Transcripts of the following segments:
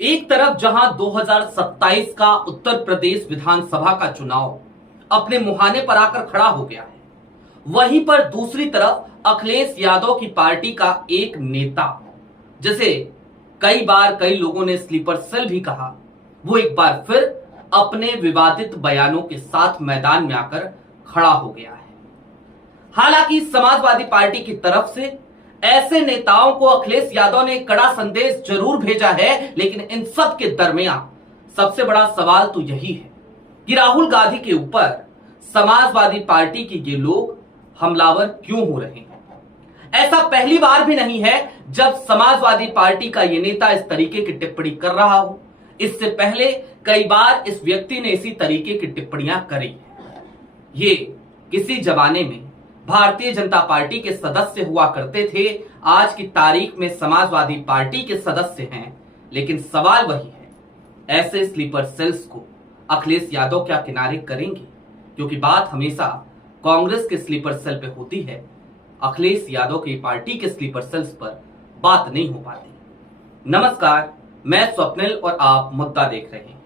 एक तरफ जहां 2027 का उत्तर प्रदेश विधानसभा का चुनाव अपने मुहाने पर आकर खड़ा हो गया है, वहीं पर दूसरी तरफ अखिलेश यादव की पार्टी का एक नेता, जिसे कई बार कई लोगों ने स्लीपर सेल भी कहा, वो एक बार फिर अपने विवादित बयानों के साथ मैदान में आकर खड़ा हो गया है। हालांकि समाजवादी पार्टी की तरफ से ऐसे नेताओं को अखिलेश यादव ने कड़ा संदेश जरूर भेजा है, लेकिन इन सब के दरमियान सबसे बड़ा सवाल तो यही है कि राहुल गांधी के ऊपर समाजवादी पार्टी के ये लोग हमलावर क्यों हो रहे हैं। ऐसा पहली बार भी नहीं है जब समाजवादी पार्टी का ये नेता इस तरीके की टिप्पणी कर रहा हो। इससे पहले कई बार इस व्यक्ति ने इसी तरीके की टिप्पणियां करी है। ये किसी जमाने में भारतीय जनता पार्टी के सदस्य हुआ करते थे, आज की तारीख में समाजवादी पार्टी के सदस्य हैं। लेकिन सवाल वही है, ऐसे स्लीपर सेल्स को अखिलेश यादव क्या किनारे करेंगे? क्योंकि बात हमेशा कांग्रेस के स्लीपर सेल पे होती है, अखिलेश यादव की पार्टी के स्लीपर सेल्स पर बात नहीं हो पाती। नमस्कार, मैं स्वप्निल और आप मुद्दा देख रहे हैं।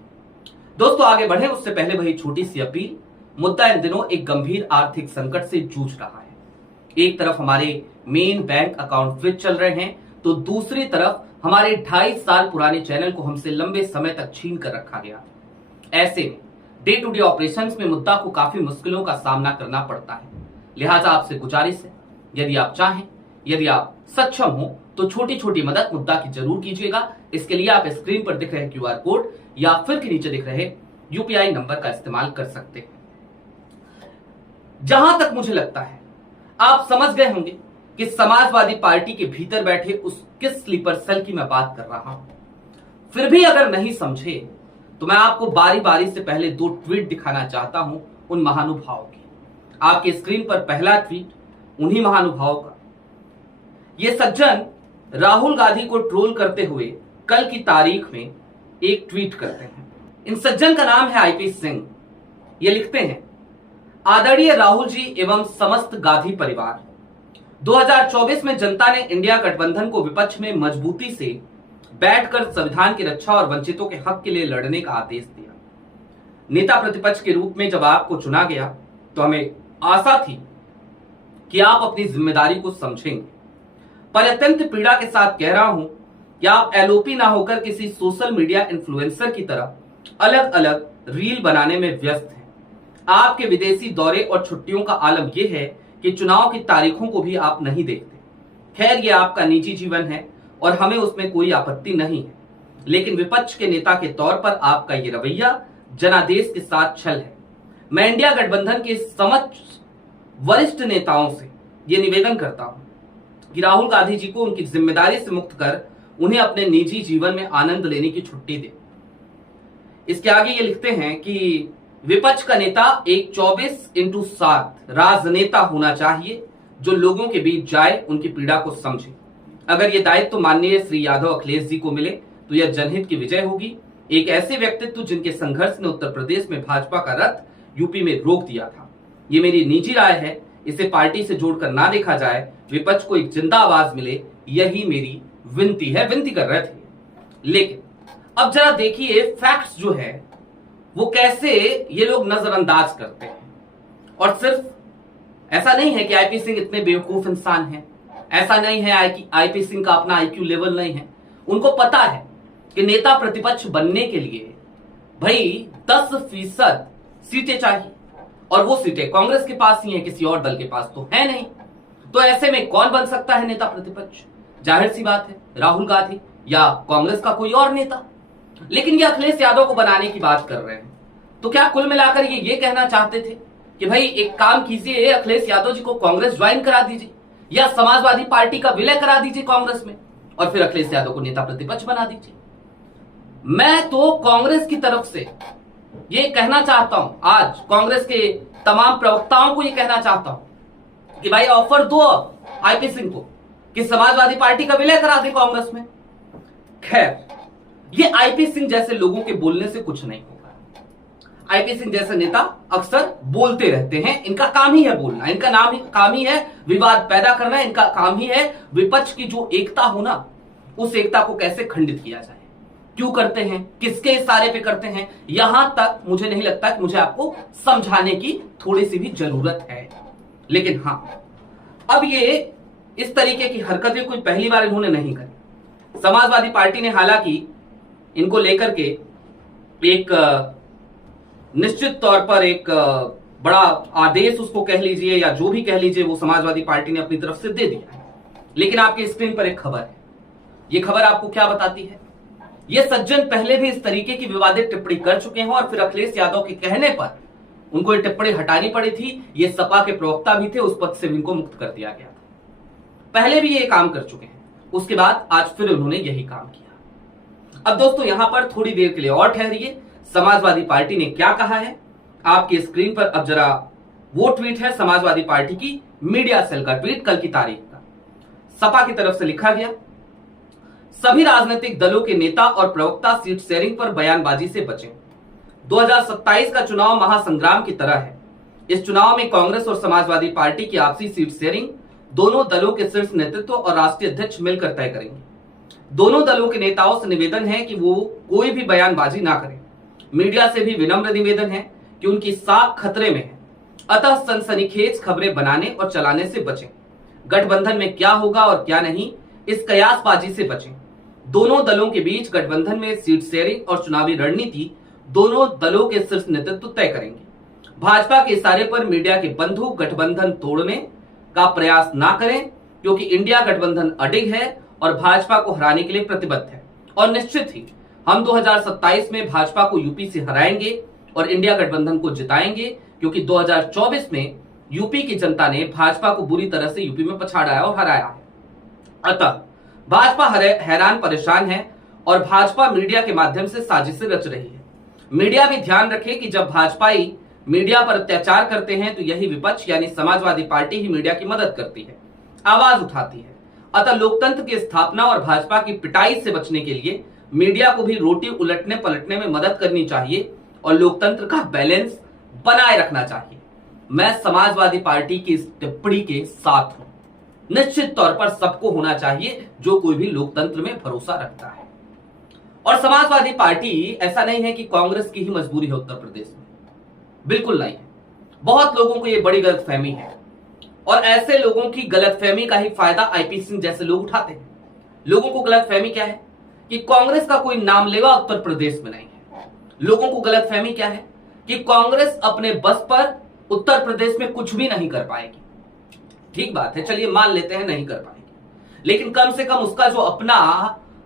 दोस्तों, आगे बढ़े उससे पहले वही छोटी सी अपील। मुद्दा इन दिनों एक गंभीर आर्थिक संकट से जूझ रहा है। एक तरफ हमारे मेन बैंक अकाउंट फ्रीज चल रहे हैं, तो दूसरी तरफ हमारे 2.5 साल पुराने चैनल को हमसे लंबे समय तक छीन कर रखा गया। ऐसे में डे टू डे ऑपरेशंस में मुद्दा को काफी मुश्किलों का सामना करना पड़ता है। लिहाजा आपसे गुजारिश है, यदि आप चाहें, यदि आप सक्षम हो, तो छोटी छोटी मदद मुद्दा की जरूर कीजिएगा। इसके लिए आप स्क्रीन पर दिख रहे QR कोड या फिर के नीचे दिख रहे UPI नंबर का इस्तेमाल कर सकते हैं। जहां तक मुझे लगता है आप समझ गए होंगे कि समाजवादी पार्टी के भीतर बैठे उस किस स्लीपर सेल की मैं बात कर रहा हूं। फिर भी अगर नहीं समझे तो मैं आपको बारी बारी से पहले 2 ट्वीट दिखाना चाहता हूं उन महानुभावों की। आपके स्क्रीन पर पहला ट्वीट उन्हीं महानुभावों का। ये सज्जन राहुल गांधी को ट्रोल करते हुए कल की तारीख में एक ट्वीट करते हैं। इन सज्जन का नाम है IP सिंह। ये लिखते हैं, आदरणीय राहुल जी एवं समस्त गांधी परिवार, 2024 में जनता ने इंडिया गठबंधन को विपक्ष में मजबूती से बैठकर संविधान की रक्षा और वंचितों के हक के लिए लड़ने का आदेश दिया। नेता प्रतिपक्ष के रूप में जब आपको चुना गया तो हमें आशा थी कि आप अपनी जिम्मेदारी को समझेंगे, पर अत्यंत पीड़ा के साथ कह रहा हूं कि आप LOP ना होकर किसी सोशल मीडिया इन्फ्लुएंसर की तरह अलग अलग रील बनाने में व्यस्त हैं। आपके विदेशी दौरे और छुट्टियों का आलम यह है कि चुनाव की तारीखों को भी आप नहीं देखते। खैर, यह आपका निजी जीवन है और हमें उसमें कोई आपत्ति नहीं है, लेकिन विपक्ष के नेता के तौर पर आपका यह रवैया जनादेश के साथ छल है। मैं इंडिया गठबंधन के समस्त वरिष्ठ नेताओं से यह निवेदन करता हूं कि राहुल गांधी जी को उनकी जिम्मेदारी से मुक्त कर उन्हें अपने निजी जीवन में आनंद लेने की छुट्टी दे। इसके आगे ये लिखते हैं कि विपक्ष का नेता एक 24x7 राजनेता होना चाहिए, जो लोगों के बीच जाए, उनकी पीड़ा को समझे। अगर ये दायित्व माननीय श्री यादव अखिलेश जी को मिले तो यह जनहित की विजय होगी। एक ऐसे व्यक्तित्व जिनके संघर्ष ने उत्तर प्रदेश में भाजपा का रथ यूपी में रोक दिया था। ये मेरी निजी राय है, इसे पार्टी से जोड़कर ना देखा जाए, विपक्ष को एक जिंदा आवाज मिले, यही मेरी विनती है। विनती कर रहे थे। लेकिन अब जरा देखिए फैक्ट्स जो है वो कैसे ये लोग नजरअंदाज करते हैं। और सिर्फ ऐसा नहीं है कि IP सिंह इतने बेवकूफ इंसान हैं, ऐसा नहीं है कि IP सिंह का अपना IQ लेवल नहीं है। उनको पता है कि नेता प्रतिपक्ष बनने के लिए भाई 10% सीटें चाहिए, और वो सीटें कांग्रेस के पास ही हैं, किसी और दल के पास तो है नहीं। तो ऐसे में कौन बन सकता है नेता प्रतिपक्ष? जाहिर सी बात है, राहुल गांधी या कांग्रेस का कोई और नेता। लेकिन ये अखिलेश यादव को बनाने की बात कर रहे हैं। तो क्या कुल मिलाकर ये कहना चाहते थे कि भाई एक काम कीजिए, अखिलेश यादव जी को कांग्रेस ज्वाइन करा दीजिए या समाजवादी पार्टी का विलय करा दीजिए कांग्रेस में, और फिर अखिलेश यादव को नेता प्रतिपक्ष बना दीजिए। मैं तो कांग्रेस की तरफ से ये कहना चाहता हूं, आज कांग्रेस के तमाम प्रवक्ताओं को ये कहना चाहता हूं कि भाई ऑफर दो IP सिंह को कि समाजवादी पार्टी का विलय करा दे कांग्रेस में। खैर, ये IP सिंह जैसे लोगों के बोलने से कुछ नहीं होगा। IP सिंह जैसे नेता अक्सर बोलते रहते हैं, इनका काम ही है बोलना, इनका काम ही है विवाद पैदा करना, इनका काम ही है विपक्ष की जो एकता हो ना, उस एकता को कैसे खंडित किया जाए, क्यों करते हैं, किसके इशारे पे करते हैं, यहां तक मुझे नहीं लगता कि मुझे आपको समझाने की थोड़ी सी भी जरूरत है। लेकिन हां, अब ये इस तरीके की हरकतें कोई पहली बार इन्होंने नहीं करी। समाजवादी पार्टी ने हालांकि इनको लेकर के एक निश्चित तौर पर एक बड़ा आदेश उसको कह लीजिए या जो भी कह लीजिए, वो समाजवादी पार्टी ने अपनी तरफ से दे दिया है। लेकिन आपके स्क्रीन पर एक खबर है। ये खबर आपको क्या बताती है? ये सज्जन पहले भी इस तरीके की विवादित टिप्पणी कर चुके हैं और फिर अखिलेश यादव के कहने पर उनको ये टिप्पणी हटानी पड़ी थी। ये सपा के प्रवक्ता भी थे, उस पद से इनको मुक्त कर दिया गया था। पहले भी ये काम कर चुके हैं, उसके बाद आज फिर उन्होंने यही काम किया। अब दोस्तों यहां पर थोड़ी देर के लिए और ठहरिए। समाजवादी पार्टी ने क्या कहा है आपकी स्क्रीन पर अब जरा वो ट्वीट है समाजवादी पार्टी की मीडिया सेल का ट्वीट, कल की तारीख का। सपा की तरफ से लिखा गया, सभी राजनीतिक दलों के नेता और प्रवक्ता सीट शेयरिंग पर बयानबाजी से बचें। 2027 का चुनाव महासंग्राम की तरह है। इस चुनाव में कांग्रेस और समाजवादी पार्टी की आपसी सीट शेयरिंग दोनों दलों के शीर्ष नेतृत्व और राष्ट्रीय अध्यक्ष मिलकर तय करेंगे। दोनों दलों के नेताओं से निवेदन है कि वो कोई भी बयानबाजी ना करें। मीडिया से भी विनम्र निवेदन है कि उनकी साख खतरे में है, अतः सनसनीखेज खबरें बनाने और चलाने से बचें। गठबंधन में क्या होगा और क्या नहीं, इस कयासबाजी से बचें। दोनों दलों के बीच गठबंधन में सीट शेयरिंग और चुनावी रणनीति दोनों दलों के शीर्ष नेतृत्व तय करेंगे। भाजपा के इशारे पर मीडिया के बंधु गठबंधन तोड़ने का प्रयास ना करें, क्योंकि इंडिया गठबंधन अडिग है और भाजपा को हराने के लिए प्रतिबद्ध है। और निश्चित ही हम 2027 में भाजपा को यूपी से हराएंगे और इंडिया गठबंधन को जिताएंगे, क्योंकि 2024 में यूपी की जनता ने भाजपा को बुरी तरह से यूपी में पछाड़ा है और हराया है। अतः भाजपा हैरान परेशान है और भाजपा मीडिया के माध्यम से साजिशें रच रही है। मीडिया भी ध्यान रखे कि जब भाजपाई मीडिया पर अत्याचार करते हैं तो यही विपक्ष यानी समाजवादी पार्टी ही मीडिया की मदद करती है, आवाज उठाती है। अतः लोकतंत्र की स्थापना और भाजपा की पिटाई से बचने के लिए मीडिया को भी रोटी उलटने पलटने में मदद करनी चाहिए और लोकतंत्र का बैलेंस बनाए रखना चाहिए। मैं समाजवादी पार्टी की इस टिप्पणी के साथ हूं। निश्चित तौर पर सबको होना चाहिए जो कोई भी लोकतंत्र में भरोसा रखता है। और समाजवादी पार्टी ऐसा नहीं है कि कांग्रेस की ही मजबूरी है उत्तर प्रदेश में, बिल्कुल नहीं है। बहुत लोगों को यह बड़ी गलतफहमी है और ऐसे लोगों की गलतफहमी का ही फायदा आईपी सिंह जैसे लोग उठाते हैं। लोगों को गलतफहमी क्या है कि कांग्रेस का कोई नाम लेवा उत्तर प्रदेश में नहीं है। लोगों को गलतफहमी क्या है कि कांग्रेस अपने बस पर उत्तर प्रदेश में कुछ भी नहीं कर पाएगी। ठीक बात है, चलिए मान लेते हैं नहीं कर पाएगी, लेकिन कम से कम उसका जो अपना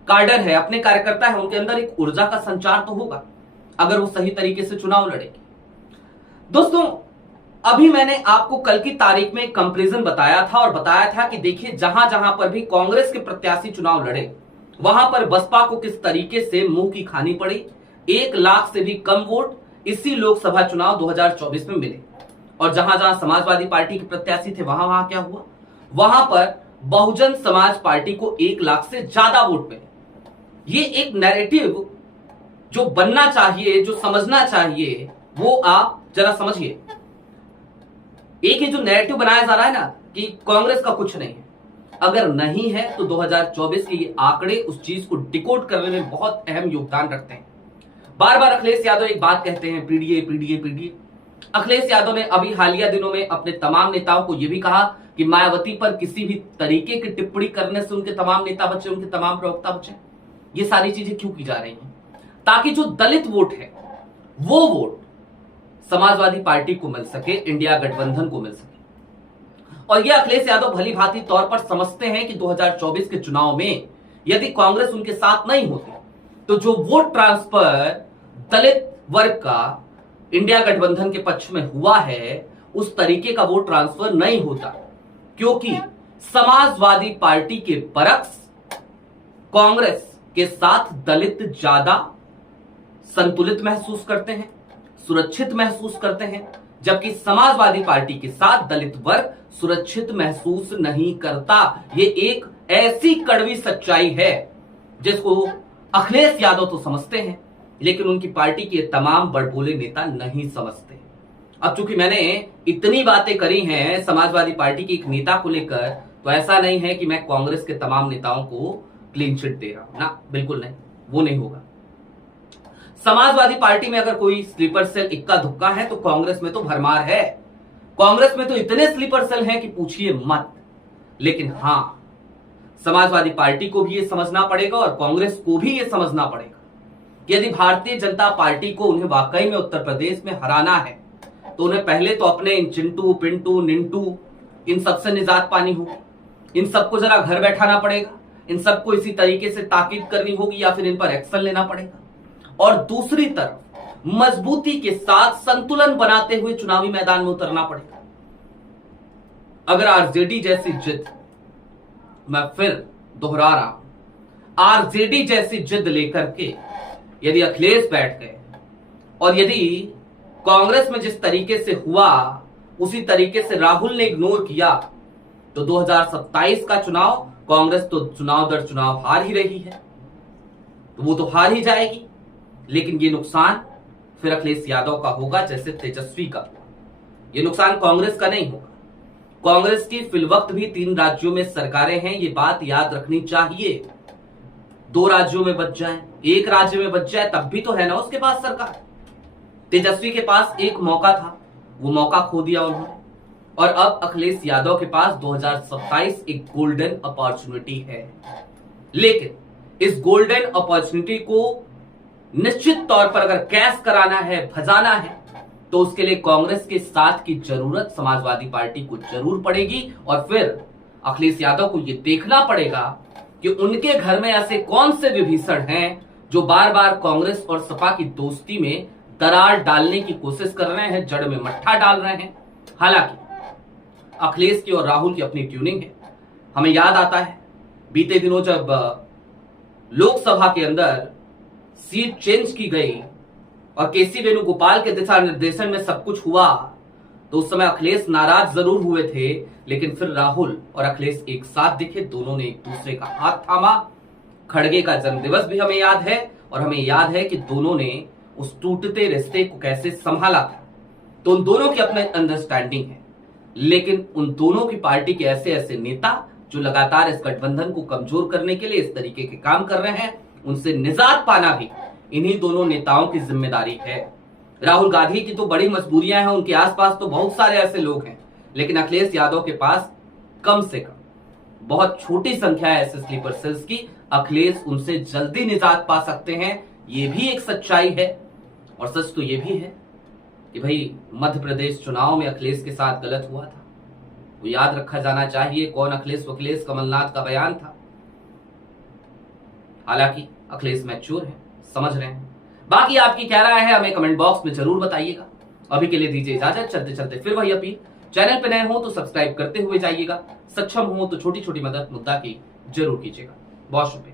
कार्डर है, अपने कार्यकर्ता है, उनके अंदर एक ऊर्जा का संचार तो होगा अगर वो सही तरीके से चुनाव लड़ेगी। दोस्तों अभी मैंने आपको कल की तारीख में एक कंपैरिजन बताया था और बताया था कि देखिए जहां जहां पर भी कांग्रेस के प्रत्याशी चुनाव लड़े वहां पर बसपा को किस तरीके से मुंह की खानी पड़ी। 1 लाख से भी कम वोट इसी लोकसभा चुनाव 2024 में मिले और जहां जहां समाजवादी पार्टी के प्रत्याशी थे वहां वहां क्या हुआ, वहां पर बहुजन समाज पार्टी को 1 लाख से ज्यादा वोट मिले। ये एक नैरेटिव जो बनना चाहिए, जो समझना चाहिए, वो आप जरा समझिए। एक ही जो नैरेटिव बनाया जा रहा है ना कि कांग्रेस का कुछ नहीं है, अगर नहीं है तो 2024 के ये आंकड़े उस चीज को डिकोड करने में बहुत अहम योगदान रखते हैं। बार बार अखिलेश यादव एक बात कहते हैं, PDA PDA PDA. Akhilesh Yadav ने अभी हालिया दिनों में अपने तमाम नेताओं को यह भी कहा कि मायावती पर किसी भी तरीके की टिप्पणी करने से उनके तमाम नेता बचे, उनके तमाम प्रवक्ता बचे। ये सारी चीजें क्यों की जा रही हैं? ताकि जो दलित वोट है वो वोट समाजवादी पार्टी को मिल सके, इंडिया गठबंधन को मिल सके। और यह अखिलेश यादव भली भांति तौर पर समझते हैं कि 2024 के चुनाव में यदि कांग्रेस उनके साथ नहीं होती तो जो वोट ट्रांसफर दलित वर्ग का इंडिया गठबंधन के पक्ष में हुआ है उस तरीके का वोट ट्रांसफर नहीं होता, क्योंकि समाजवादी पार्टी के बरक्स कांग्रेस के साथ दलित ज्यादा संतुलित महसूस करते हैं, सुरक्षित महसूस करते हैं, जबकि समाजवादी पार्टी के साथ दलित वर्ग सुरक्षित महसूस नहीं करता। ये एक ऐसी कड़वी सच्चाई है जिसको अखिलेश यादव तो समझते हैं, लेकिन उनकी पार्टी के तमाम बड़बोले नेता नहीं समझते। अब चूंकि मैंने इतनी बातें करी हैं समाजवादी पार्टी के एक नेता को लेकर, तो ऐसा नहीं है कि मैं कांग्रेस के तमाम नेताओं को क्लीन चिट दे रहा हूं ना, बिल्कुल नहीं, वो नहीं होगा। समाजवादी पार्टी में अगर कोई स्लीपर सेल इक्का दुक्का है तो कांग्रेस में तो भरमार है। कांग्रेस में तो इतने स्लीपर सेल हैं कि पूछिए मत। लेकिन हां, समाजवादी पार्टी को भी यह समझना पड़ेगा और कांग्रेस को भी यह समझना पड़ेगा कि यदि भारतीय जनता पार्टी को उन्हें वाकई में उत्तर प्रदेश में हराना है तो उन्हें पहले तो अपने इन चिंटू पिंटू निंटू इन सबसे निजात पानी होगी। इन सबको जरा घर बैठाना पड़ेगा, इन सबको इसी तरीके से ताकीद करनी होगी या फिर इन पर एक्शन लेना पड़ेगा। और दूसरी तरफ मजबूती के साथ संतुलन बनाते हुए चुनावी मैदान में उतरना पड़ेगा। अगर आरजेडी जैसी जिद, मैं फिर दोहरा रहा हूं, आरजेडी जैसी जिद लेकर के यदि अखिलेश बैठ गए और यदि कांग्रेस में जिस तरीके से हुआ उसी तरीके से राहुल ने इग्नोर किया तो 2027 का चुनाव कांग्रेस तो चुनाव दर चुनाव हार ही रही है, तो वो तो हार ही जाएगी। लेकिन ये नुकसान फिर अखिलेश यादव का होगा जैसे तेजस्वी का। ये नुकसान कांग्रेस का नहीं होगा। कांग्रेस की फिलवक्त भी 3 राज्यों में सरकारें हैं, ये बात याद रखनी चाहिए। 2 राज्यों में बच जाए, 1 राज्य में बच जाए, तब भी तो है ना उसके पास सरकार। तेजस्वी के पास एक मौका था, वो मौका खो दिया उन्होंने। और अब अखिलेश यादव के पास 2027 एक गोल्डन अपॉर्चुनिटी है। लेकिन इस गोल्डन अपॉर्चुनिटी को निश्चित तौर पर अगर कैश कराना है, भजाना है, तो उसके लिए कांग्रेस के साथ की जरूरत समाजवादी पार्टी को जरूर पड़ेगी। और फिर अखिलेश यादव को यह देखना पड़ेगा कि उनके घर में ऐसे कौन से विभीषण हैं जो बार बार कांग्रेस और सपा की दोस्ती में दरार डालने की कोशिश कर रहे हैं, जड़ में मट्ठा डाल रहे हैं। हालांकि अखिलेश की और राहुल की अपनी ट्यूनिंग है। हमें याद आता है बीते दिनों जब लोकसभा के अंदर सीट चेंज की गई और केसी वेणुगोपाल के दिशा निर्देशन में सब कुछ हुआ, तो उस समय अखिलेश नाराज जरूर हुए थे, लेकिन फिर राहुल और अखिलेश एक साथ दिखे, दोनों ने एक दूसरे का हाथ थामा। खड़गे का जन्मदिवस भी हमें याद है और हमें याद है कि दोनों ने उस टूटते रिश्ते को कैसे संभाला था। तो उन दोनों की अपने अंडरस्टैंडिंग है, लेकिन उन दोनों की पार्टी के ऐसे ऐसे नेता जो लगातार इस गठबंधन को कमजोर करने के लिए इस तरीके के काम कर रहे हैं, उनसे निजात पाना भी इन्हीं दोनों नेताओं की जिम्मेदारी है। राहुल गांधी की तो बड़ी मजबूरियां हैं, उनके आसपास तो बहुत सारे ऐसे लोग हैं, लेकिन अखिलेश यादव के पास कम से कम बहुत छोटी संख्या है ऐसे स्लीपर सेल्स की। अखिलेश उनसे जल्दी निजात पा सकते हैं, ये भी एक सच्चाई है। और सच तो ये भी है कि भाई मध्य प्रदेश चुनाव में अखिलेश के साथ गलत हुआ था, वो याद रखा जाना चाहिए। कौन अखिलेश वखिलेश कमलनाथ का बयान था। हालांकि अखिलेश मैच्योर है, समझ रहे हैं। बाकी आपकी क्या राय है हमें कमेंट बॉक्स में जरूर बताइएगा। अभी के लिए दीजिए इजाजत, चलते चलते फिर वही अपील, चैनल पे नए हो तो सब्सक्राइब करते हुए जाइएगा, सक्षम हो तो छोटी छोटी मदद मुद्दा की जरूर कीजिएगा। बहुत शुक्रिया।